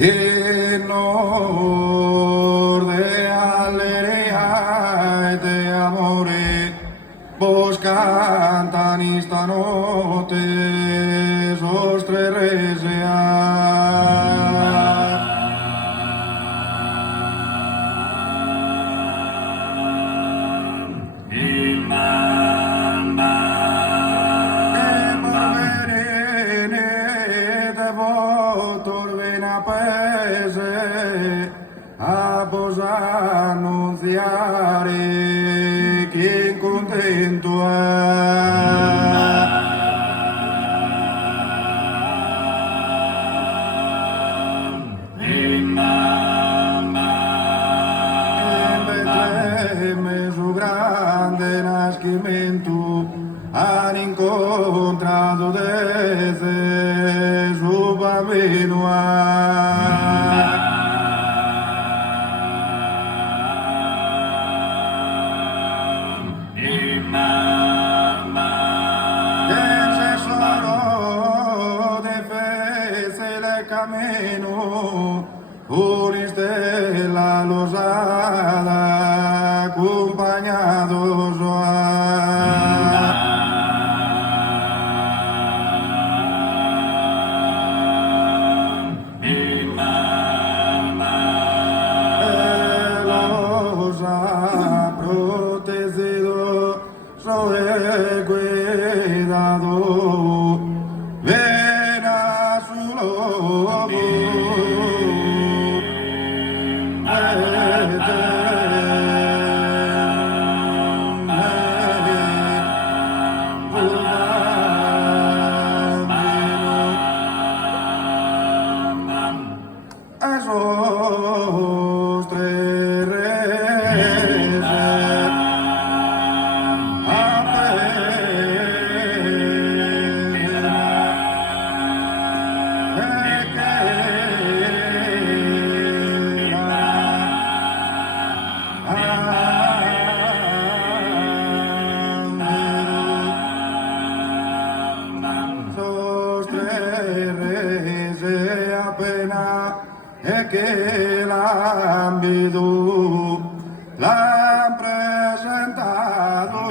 in orde alegría de amore, vos cantan esta noche, vostre a vos anunciaré quien contento en Betlemme su grande nascimento han incontrato desde su bambino camino, uniste la losada, acompañados a protegido, sobre cuidado. Ven a su lobo, esos tres reyes e che l'ambito l'ha presentato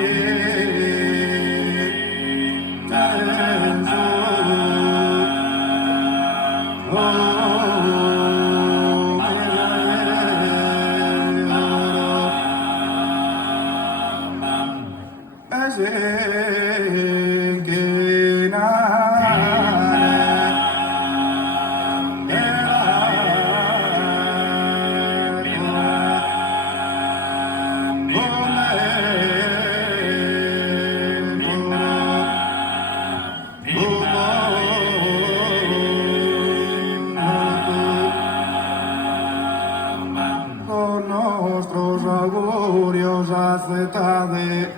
nostros augurios aceptade,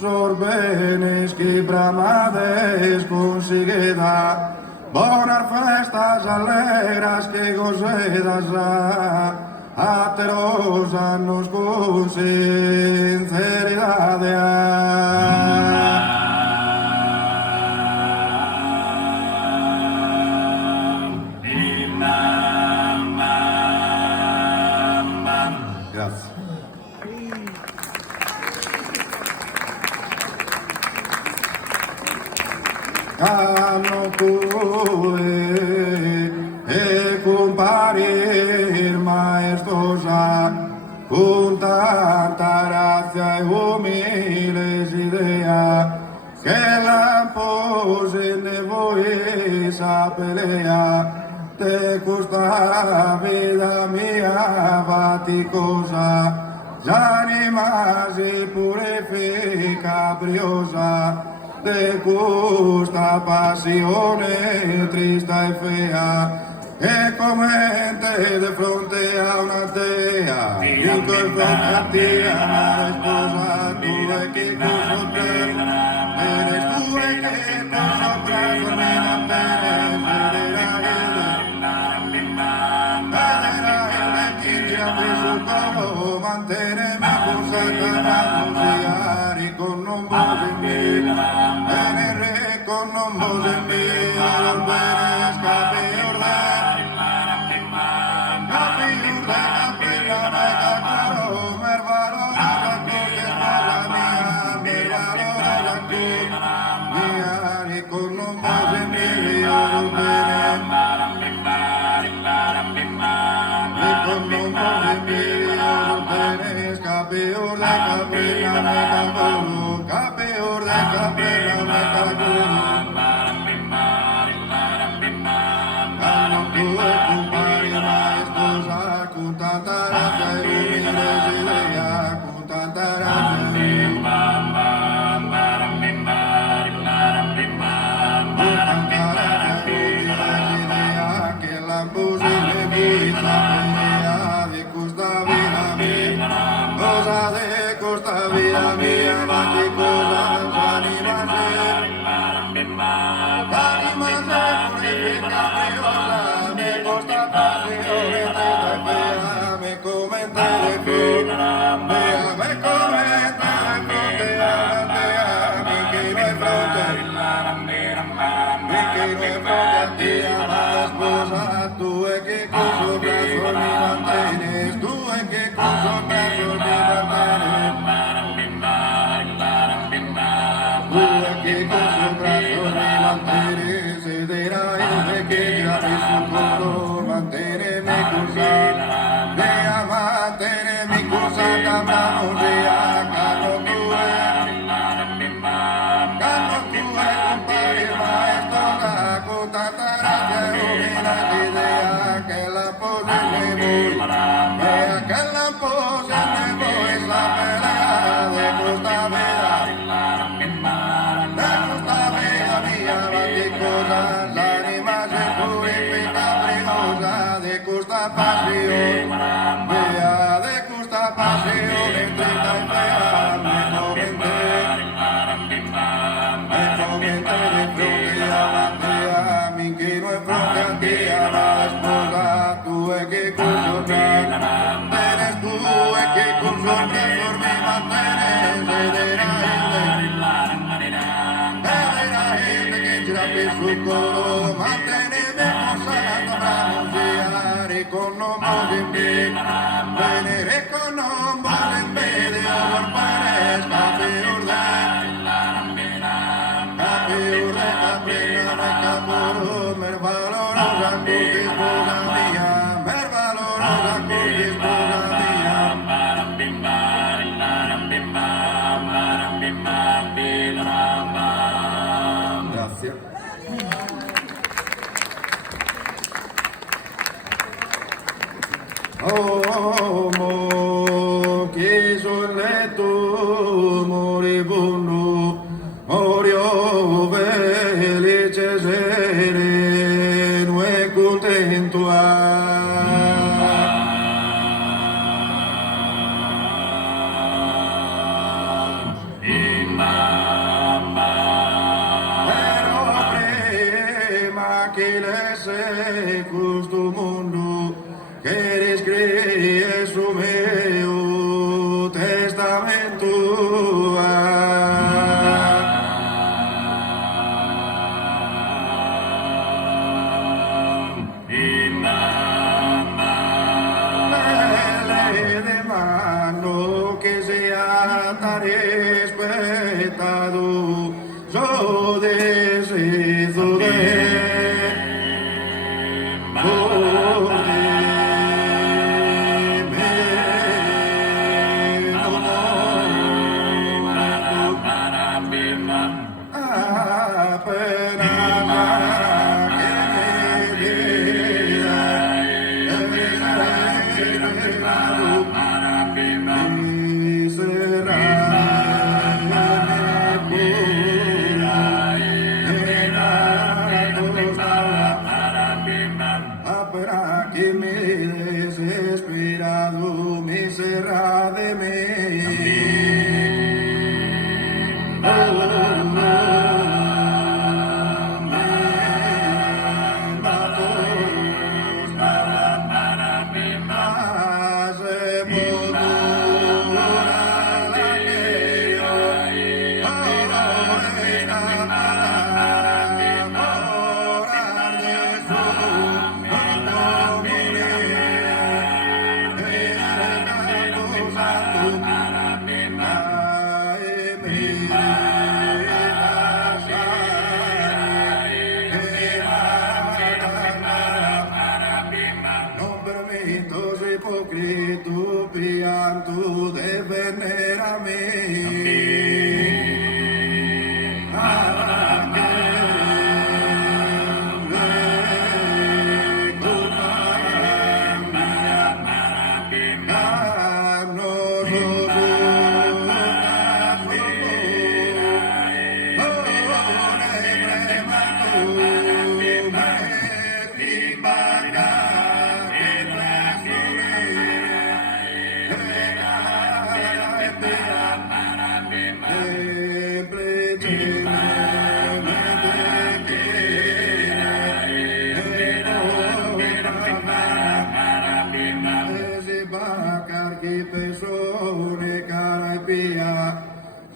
sorbenes que bramades consigueda, bonas festas alegras que gocedas a teros anos con sinceridade. Grazie. Hanno cure e comparir maestosa con tanta grazia e umile idea che la pose in voi sa pelea te costa vida mia faticosa l'anima si purifica briosa te gusta passione trista e fea e commente de fronte a una dea dico il fronte a te la sposa tu e che cosa te eres tu e che cosa preso meno a te manteneme consacrati con non vuole me bene con non vuole me non bene scape ormai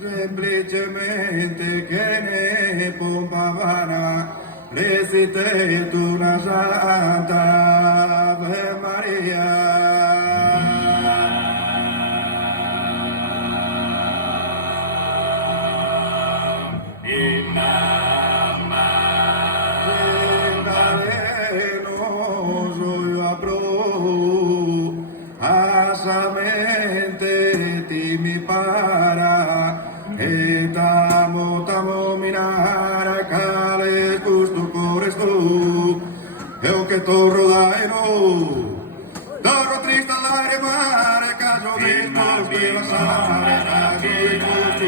semplicemente che ne pompavana, recite tu una santa Ave Maria. Asamente ti mi para e tamo minara cale gusto por esto e o che torro dai no torro triste all'aria mare caso di posto e la sara caso di posto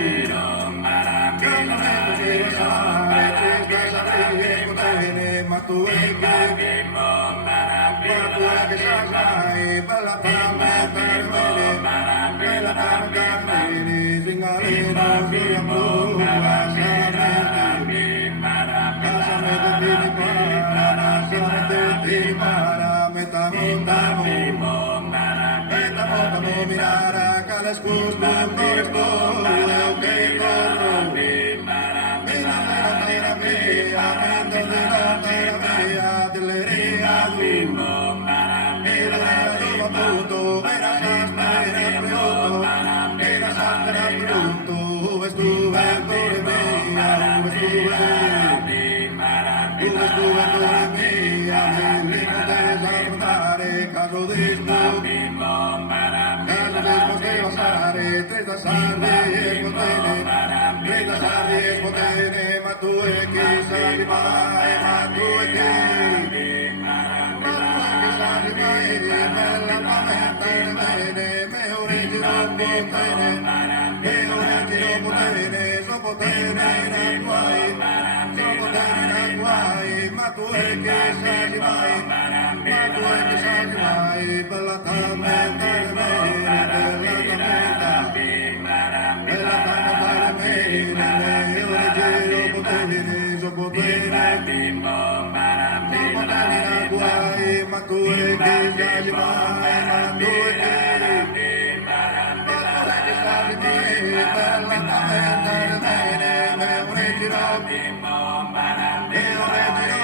ma tu è che sai bella mirare che le scuse non rispondo e che corro ma tu è che sai mai, ma tu è che sai mai, bella bene, me origini non potene, me origini non potene, so potene in guai, ma tu è che sai mai, ma tu è che sai mai, bella tamenta, ma tu è che sai mai, ma tu è che sai mai, bella tamenta, me origino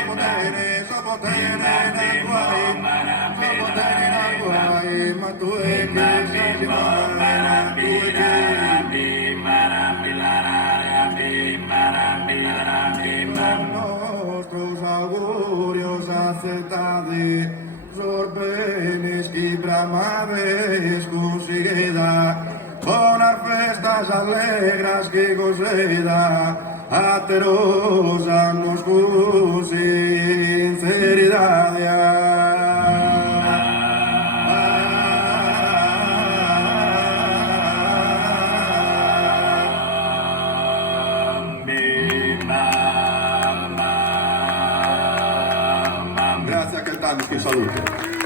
potene, so potene in guai, ma tu è che sai mai, ma tu è che nostros augurios acertade, sorbenes y bramaves conseguida, bonas festas alegras que gozeda, ateros anos con sinceridade. Grazie a Caltagno, che salute.